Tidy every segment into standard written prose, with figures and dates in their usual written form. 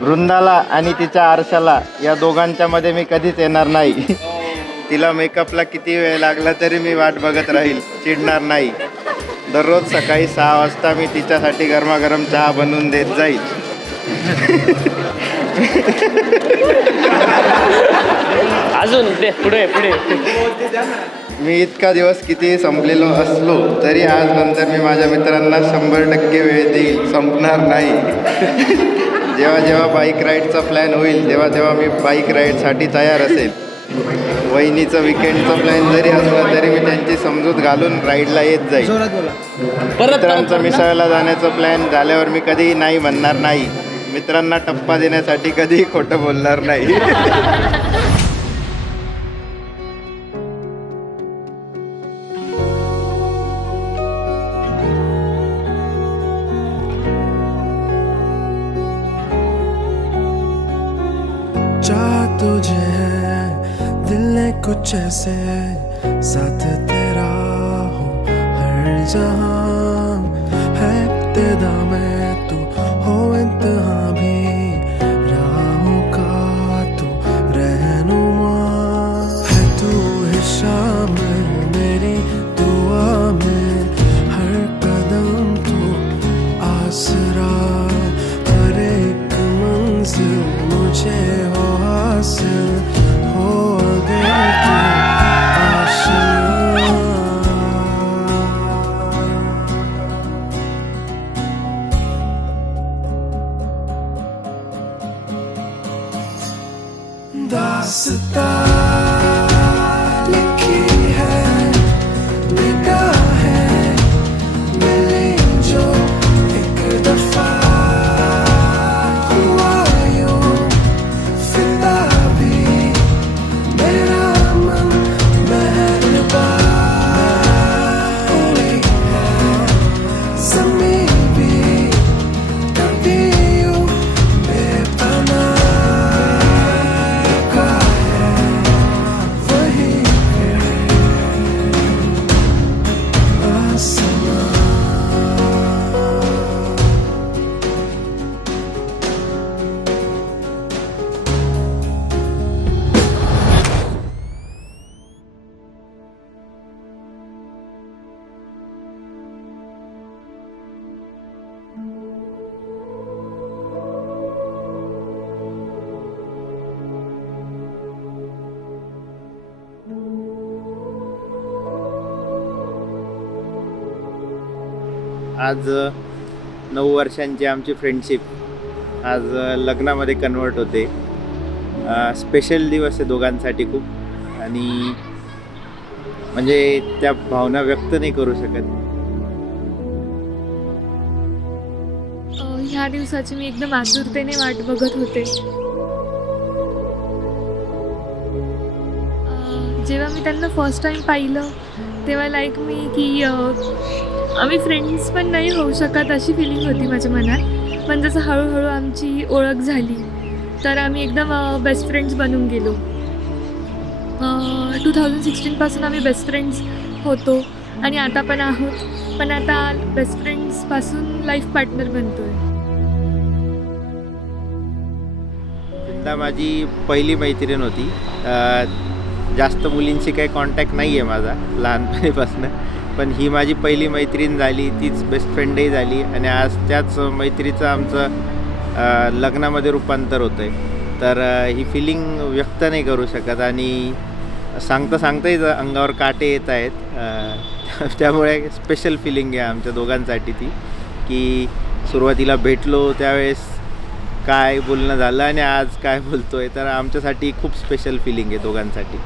वृंदाला आणि तिच्या आरशाला या दोघांच्या मध्ये मी कधीच येणार नाही. तिला मेकअपला किती वेळ लागला तरी मी वाट बघत राहील, चिडणार नाही. दररोज सकाळी 6 वाजता मी तिच्यासाठी गरमागरम चहा बनवून देत जाईल. अजून पुढे पुढे. मी इतका दिवस कितीही संपलेलो असलो तरी आज नंतर मी माझ्या मित्रांना 100% वेळ देईल, संपणार नाही. जेव्हा जेव्हा बाईक राईडचा प्लॅन होईल तेव्हा मी बाईक राईडसाठी तयार असेल. वहिनीचं विकेंडचा प्लॅन जरी असला तरी मी त्यांची समजूत घालून राईडला येत जाईल. मित्रांचा मिसळला जाण्याचं प्लॅन झाल्यावर मी कधीही नाही म्हणणार नाही. मित्रांना टप्पा देण्यासाठी कधीही खोटं बोलणार नाही. तुझे है दिल ने कुछ ऐसे साथ तेरा हो हर जहां है इब्तिदा में तू हो इंतहा भी राहों का तू रहनुमा है. तू है शामिल मेरी दुआ में हर कदम तू आसरा. हर एक मंजिल मुझे हो हासिल हो अगर तू आशिना. दास्तां लिखी है निगाहें मिली जो एक दफा. आज 9 वर्षांची आमची फ्रेंडशिप आज लग्नामध्ये कन्वर्ट होते. स्पेशल दिवस आहे दोघांसाठी खूप, आणि म्हणजे त्या भावना व्यक्त नाही करू शकत. ह्या दिवसाची मी एकदम आतुरतेने वाट बघत होते. जेव्हा मी त्यांना फर्स्ट टाइम पाहिलं तेव्हा मी की आम्ही फ्रेंड्स पण नाही होऊ शकत अशी फिलिंग होती माझ्या मनात. पण जसं हळूहळू आमची ओळख झाली तर आम्ही एकदम बेस्ट फ्रेंड्स बनून गेलो. 2016पासून आम्ही बेस्ट फ्रेंड्स होतो आणि आता पण आहोत. पण आता बेस्ट फ्रेंड्सपासून लाईफ पार्टनर बनतो आहे. चिंता माझी पहिली मैत्रीण होती. जास्त मुलींशी काही कॉन्टॅक्ट नाही आहे माझा लहानपणीपासून, पण ही माझी पहिली मैत्रीण झाली, तीच बेस्ट फ्रेंडही झाली आणि आज त्याच मैत्रीचं आमचं लग्नामध्ये रूपांतर होतं आहे. तर ही फिलिंग व्यक्त नाही करू शकत आणि सांगताही अंगावर काटे येत आहेत. त्यामुळे स्पेशल फिलिंग आहे आमच्या दोघांसाठी ती, की सुरुवातीला भेटलो त्यावेळेस काय बोलणं झालं आणि आज काय बोलतोय, तर आमच्यासाठी खूप स्पेशल फिलिंग आहे दोघांसाठी.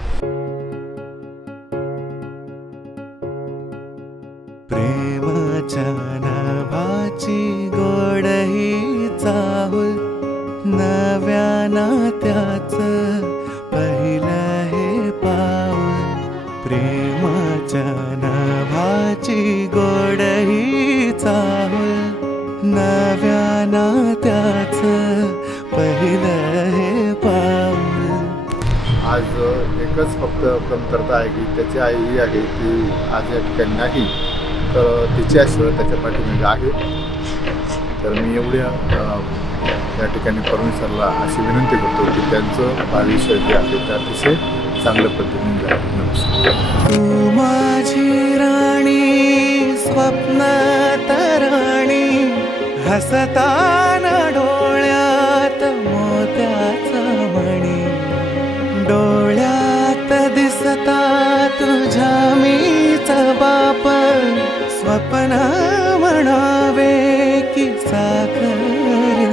प्रेमाच्या नावाची गोड ही चाहूल, नव्या नात्याचं पहिलं हे पाऊल. प्रेमाच्या नावाची गोड ही चाहूल, नव्या नात्याचं पहिलं हे पाऊल. आज एकच फक्त कमतरता आहे की त्याची आई ही आहे ती आज या ठिकाणी नाही, तर तिची आशीर्वाद त्याच्या पाठीमागे आहे. तर मी एवढ्या या ठिकाणी परमेश्वरला अशी विनंती करतो की त्यांचं आयुष्य जे आहे ते अतिशय चांगल्या पद्धतीने जाईल. नमस्कार. तू माझी राणी स्वप्नात राणी हसताना डोळ्यात मोत्याचा मणी डोळ्यात दिसता तुझ्या मीच बाप स्वप्न म्हणावे की साखर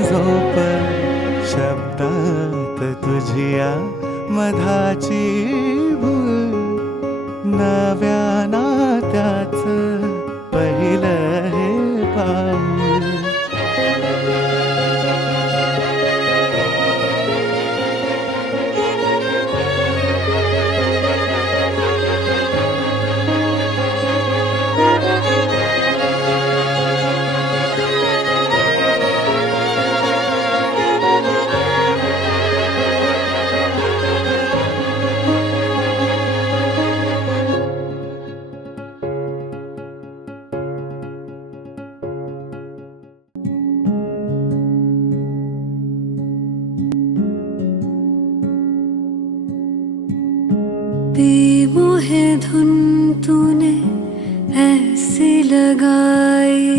झोप शब्दात तुझिया मधाची भूल नव्या नात्याचं पहिलं हे पाऊल. बेमोहे धुन तूने ऐसी लगाई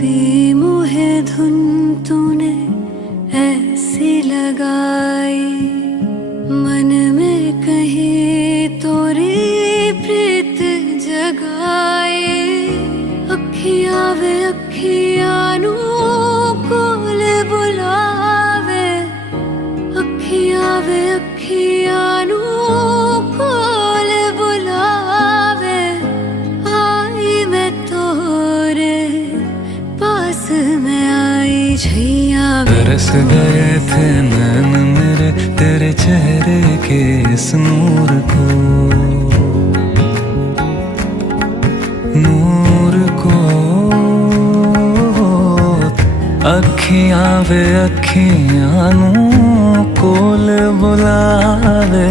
बेमोहे धुन तूने ऐसी लगाई मन में कहीं तोरी प्रीत जगाए अखियां वे अखियां नू कोल बुलावे अखियां वे अखियां नू कोल बुलावे आई मैं तोरे पास में आई छैया बरस गए थे नैन मेरे तेरे चेहरे के इस नूर को अखियां वे अखियां नू कोल बुलावे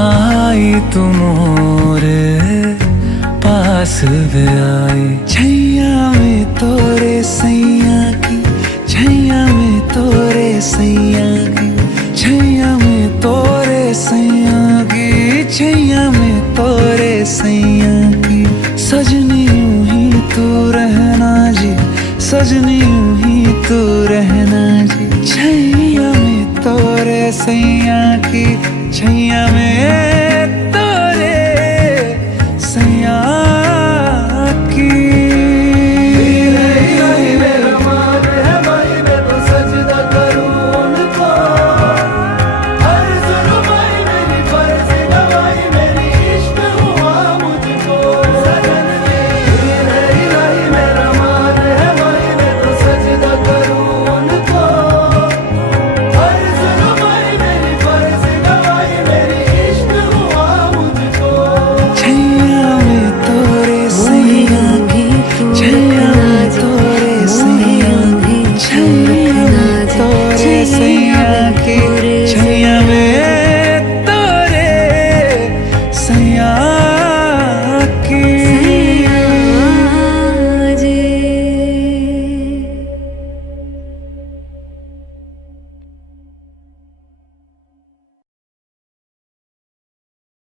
आई तू मोरे पास वे आई छैया में तोरे सैया की छैया में तोरे सैया की छैया में तोरे सैया की छैया में तोरे सैया की सजनी यूं ही तू रहना जी सजनी यूं ही तू रहना जी छैया में तोरे सैया की छैया में